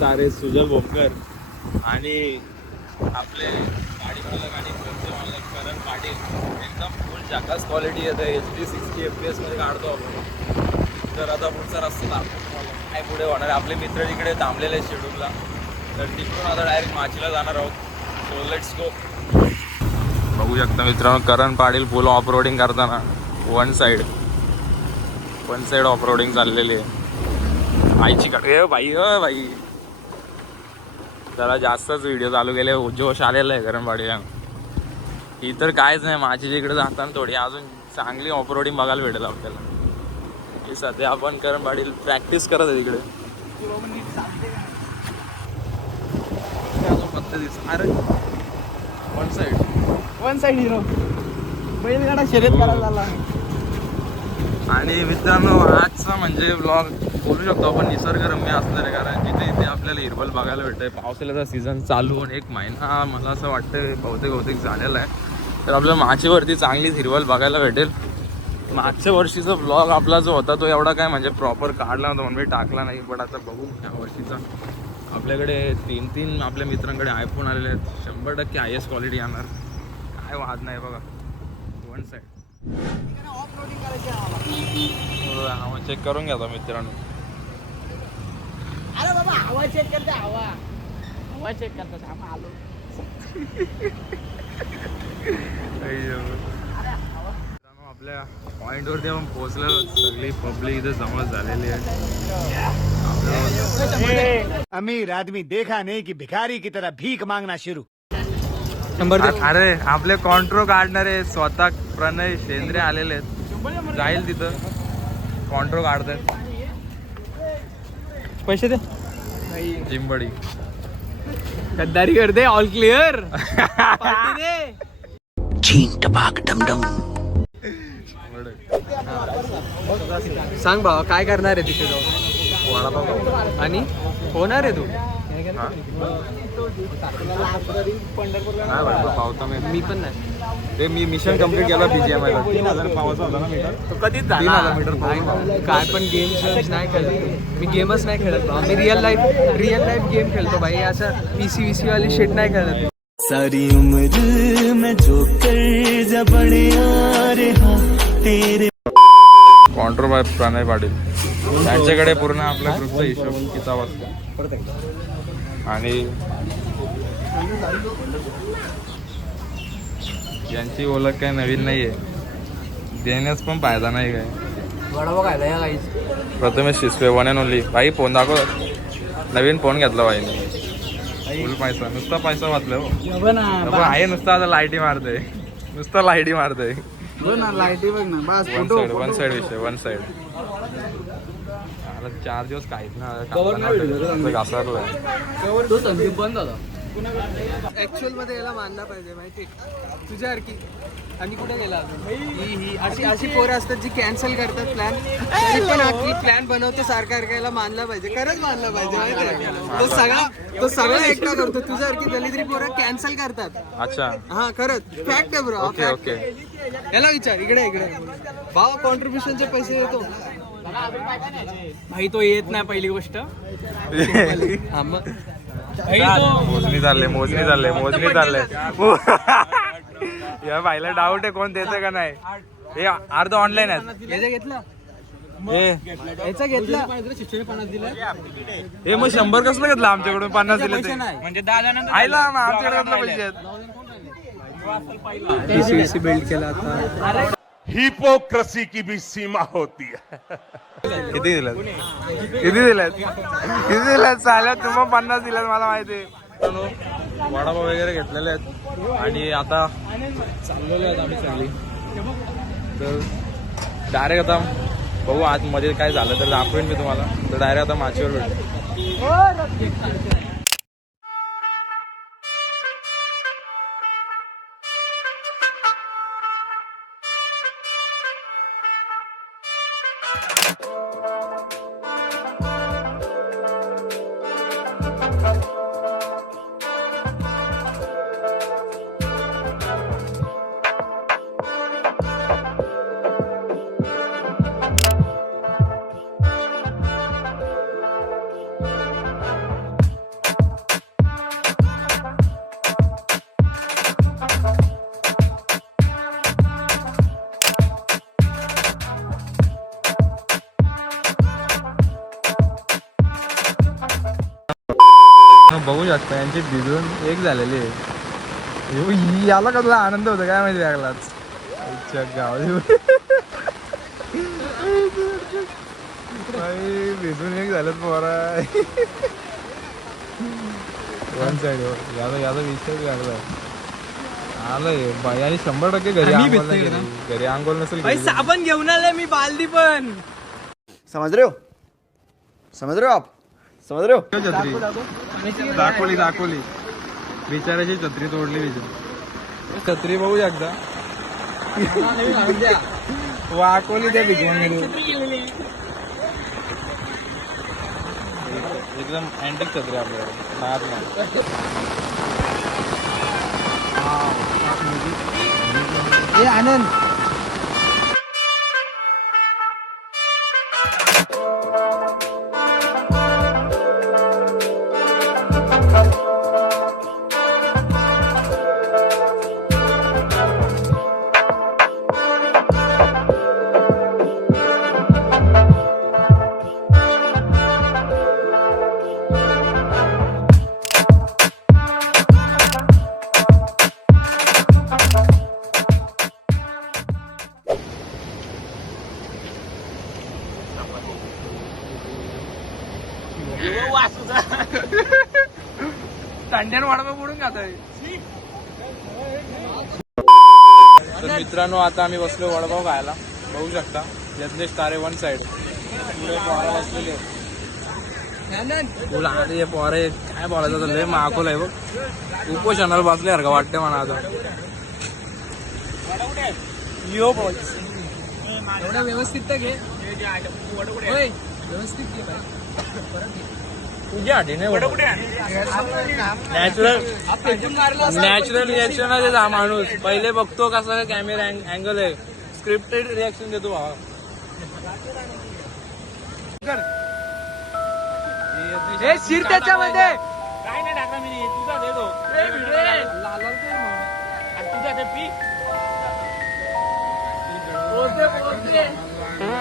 तारे सुजल भोमकर आणि आपले गाडी मालक आणि करण पाटील एकदम फुल जाकास क्वालिटी येते HD 60 FPS मध्ये काढतो आपण. तर आता पुढचा रस्ता काय पुढे होणार आहे. आपले मित्र इकडे थांबलेले आहेत शेड्यूलला, तर तिकडून आता डायरेक्ट माचीला जाणार आहोत. So let's go. बघू शकता मित्रांनो, करण पाटील फुल ऑफ रोडिंग करताना वन साईड ऑफ रोडिंग चाललेली आहे. आईची कडे भाई भाई जरा जास्तच व्हिडिओ चालू केले, जोश आलेला आहे करण पाटील. ही तर कायच नाही, माझी इकडे जाताना थोडी अजून चांगली ऑफरोडिंग बघायला भेटेल आपल्याला. की सध्या आपण करण पाटील प्रॅक्टिस करत आहे तिकडे. अरे वन साईड हिरो बैलगाडा शर्यत करायला आला. आणि मित्रांनो, आजचा म्हणजे ब्लॉग बोलू शकतो आपण निसर्गरम्य असणार आहे, कारण जिथे इथे आपल्याला हिरवळ बघायला भेटतंय. पावसाळ्याचा सीझन चालू होऊन 1 महिना मला असं वाटतं बहुतेक झालेला आहे. तर आपल्याला माचीवरती चांगलीच हिरवळ बघायला भेटेल. मागच्या वर्षीचा ब्लॉग आपला जो होता तो एवढा काय म्हणजे प्रॉपर काढला नव्हता म्हणून मी टाकला नाही. पण आता बघू ह्या वर्षीचा. आपल्याकडे 3 आपल्या मित्रांकडे आयफोन आलेले आहेत. 100% हायेस्ट क्वालिटी येणार, काय वाद नाही. बघा वन साईड हवा चेक करून घ्या मित्रांनो. अरे बाबा हवा चेक करते, हवा चेक करतात. आलो आपल्या पॉइंटवरती आपण पोहोचलो. सगळी पब्लिक इथे जमा झालेली आहे. अमीर आदमी देखा नहीं कि भिखारी की तरह भीख मांगना शुरू. अरे आपले कॉन्ट्रो काढणारे स्वतः प्रणय शेंद्रे आलेले आहेत. जाईल तिथं कॉन्ट्रो काढतात. पैसे दे. जिंबडी गद्दारी कर दे. All clear. सांग भावा काय करणार आहे तिथे जाऊन. वडापाव आणि होणार आहे तू. पावता मी पण नाही. ते मी मिशन कम्प्लीट केला BGMI ला. 3000 पावाचा होता ना मीटर. तो कधीच 3000 मीटर काय पण गेम्स नाही खेळत मी. गेमच नाही खेळत भावा. मी रिअल लाईफ गेम खेळतो भाई. असं PC वाली शेट नाही खेळत. सारी उम्र में जो कर बड़े रहा तेरे. कॉन्ट्रो बाय प्रणय पाटील त्यांच्याकडे पूर्ण आपल्या ग्रुपचा हिशोब किताब असतो. आणि यांची ओळख काही नवीन नाहीये, देण्यास पण फायदा नाही काय. वडापाव खायला या गाईच. Prathamesh Shisve one and only. भाई फोन दाखव. नवीन फोन घेतला भाईने. फुल पैसा, नुसता पैसा वाचला हो. आहे नुसता आता लाईटी मारतोय. लाईटी बघ ना बस. वन साइड विषय. वन साइड 4 दिवस काहीच ना घासारलाय. बंद झाला. ऍक्च्युअल मध्ये याला मानला पाहिजे माहिती तुझ्यासारखी. आणि कुठे गेला ही अशी पोरं असतात जी कॅन्सल करतात प्लॅन. तरी पण आपली प्लॅन बनवते सारखं. याला मानला पाहिजे, खरंच मानला पाहिजे माहिती. तो सगळा एकटा करतो. तुझ्यासारखी दलिद्री पोरं कॅन्सल करतात. अच्छा हा खरंच फॅक्ट आहे ब्रो. ओके. याला विचार. इकडे भावा कॉन्ट्रीब्युशनचे पैसे येतो भाई. तो येत नाही पहिली गोष्ट. मोजणी चालले. या बाईला डाऊट आहे कोण देतं का नाही. हे अर्ध ऑनलाईन आहेत. याचा घेतला हे मग 100 कसलं घेतलं आमच्याकडून. 50 दिले म्हणजे 10 जणांना आयला आमच्याकडे पैसे बिल्ड केला आता. हिपोक्रेसी की भी सीमा होती है. किती दिलेत चालेल. तुम्हाला 50 दिलेत मला माहिती. वडापाव वगैरे घेतलेले आहेत आणि आता चाललेले आहेत आम्ही सगळी. तर डायरेक्ट आता बघू आतमध्ये काय झालं तर दाखवेन मी तुम्हाला. तर डायरेक्ट आता माचीवर भेटू. बघू शकता यांची भिजून एक झालेली आहे. याला कसला आनंद होता काय माहिती लागलाच गाव भिजून एक झालं पोरा. वन साईड याचा विषय लागला आलंय बाई 100% घरी अंघोळ नसेल. साबण घेऊन आलाय मी, बालदी पण. समझ रहे हो आप समझ रहे हो. छत्री दाखवली बिचाराची छत्री तोडली बिचार. छत्री बघू शकता वाकवली त्या भिजवून एकदम अँटिक छत्री आपल्याकडे. आनंद तांड्यान वाडवा बुडून खातोय. तर मित्रांनो आता आम्ही बसलो वडापाव खायला. बघू शकता यज्ञेश तारे वन साइड बसलेले पोरे. काय बोलायचं होतं लय माकोल आहे बघ. उपोषणाला बसल्यासारखं वाटतंय म्हणा आता. एवढा व्यवस्थित तर घे, व्यवस्थित घे भाई. तुझ्या आठीने नॅचरल रिॲक्शन आहे हा माणूस. पहिले बघतो कसा कॅमेरा अँगल आहे, स्क्रिप्टेड रिॲक्शन देतो भावा. शिर त्याच्यामध्ये काय नाही टाकला मी तुझा देतो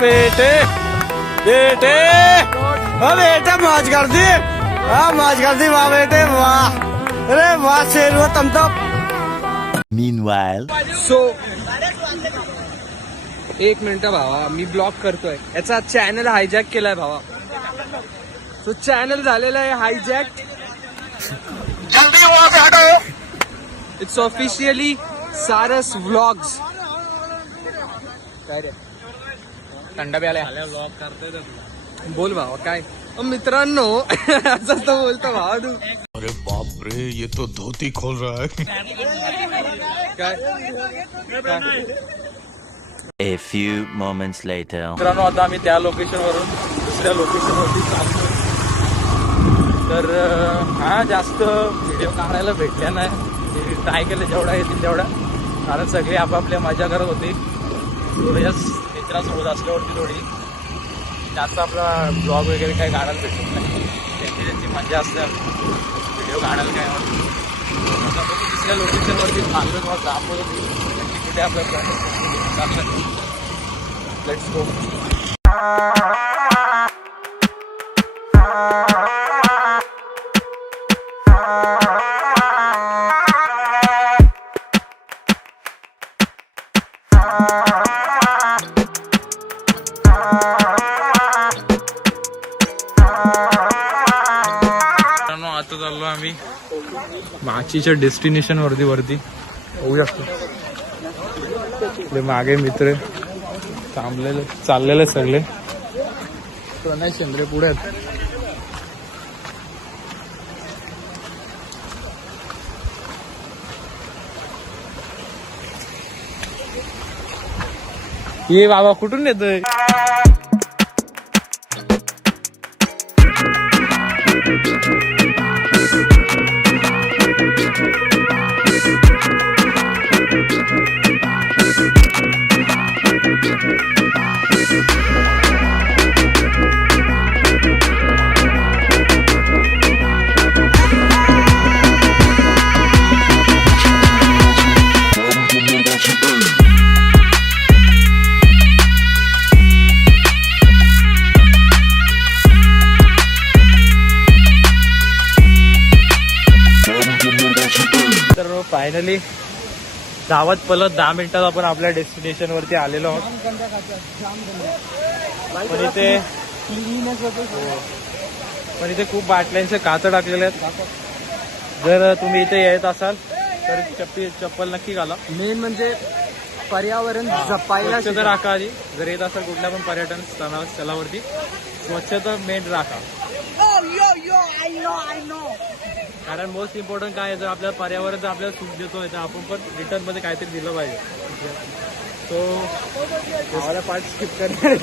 बेटे बेटे बेटा मौज कर दी. मौज कर दी वाह बेटे वाह. अरे वाह शेर हुआ तुम तो. Meanwhile, सो 1 मिनिट भावा, मी ब्लॉक करतोय. याचा चॅनल हायजॅक केलाय भावा. सो चॅनल झालेला आहे हायजॅक. इट्स ऑफिशियली सारस व्लॉग्स. काय रे थंडा प्याला ब्लॉग करतोय. बोल भावा काय. मित्रांनो असं तो बोलतो भावा तू. अरे बाप रे ये तो धोती खोल रहा है. काय a few moments later. मित्रांनो आता आम्ही त्या लोकेशन वरून दुसऱ्या लोकेशन वरती चालतो. तर हा जास्त व्हिडिओ काढायला भेटल्या नाही. ट्राय केलं जेवढा येतील तेवढा, कारण सगळे आपापल्या मजा करत होते. थोड्याच मित्रासोबत असल्यावरती थोडी जास्त आपला ब्लॉग वगैरे काही काढायला भेटत नाही. त्यांची मजा असते व्हिडिओ काढायला काय. दुसऱ्या लोकेशनवरती चांगलं तुम्हाला दाखवत कुठे आपलं. Let's go. आता चाललो आम्ही माचीच्या डेस्टिनेशन वरती होऊ शकतो. मागे मित्र चाललेले सगळे. प्रणय शेंद्रे पुढे आहेत. ये बाबा कुठून येतोय. फायनली धावत पलत 10 मिनिटात आपण आपल्या डेस्टिनेशन वरती आलेलो आहोत. पण इथे खूप बाटल्यांचे काचं टाकलेले आहेत. जर तुम्ही इथे येत असाल तर चप्पल नक्की घाला. मेन म्हणजे पर्यावरण जपायला स्वच्छता राखा आधी. जर येत असाल कुठल्या पण पर्यटन स्थळावरती स्वच्छता मेन राखा. कारण मोस्ट इम्पॉर्टंट काय आहे, जर आपल्याला पर्यावरण जर आपल्याला सूट देतोय तर आपण पण रिटर्न मध्ये काहीतरी दिलं पाहिजे. सो आम्हाला पार्ट स्किप करणार.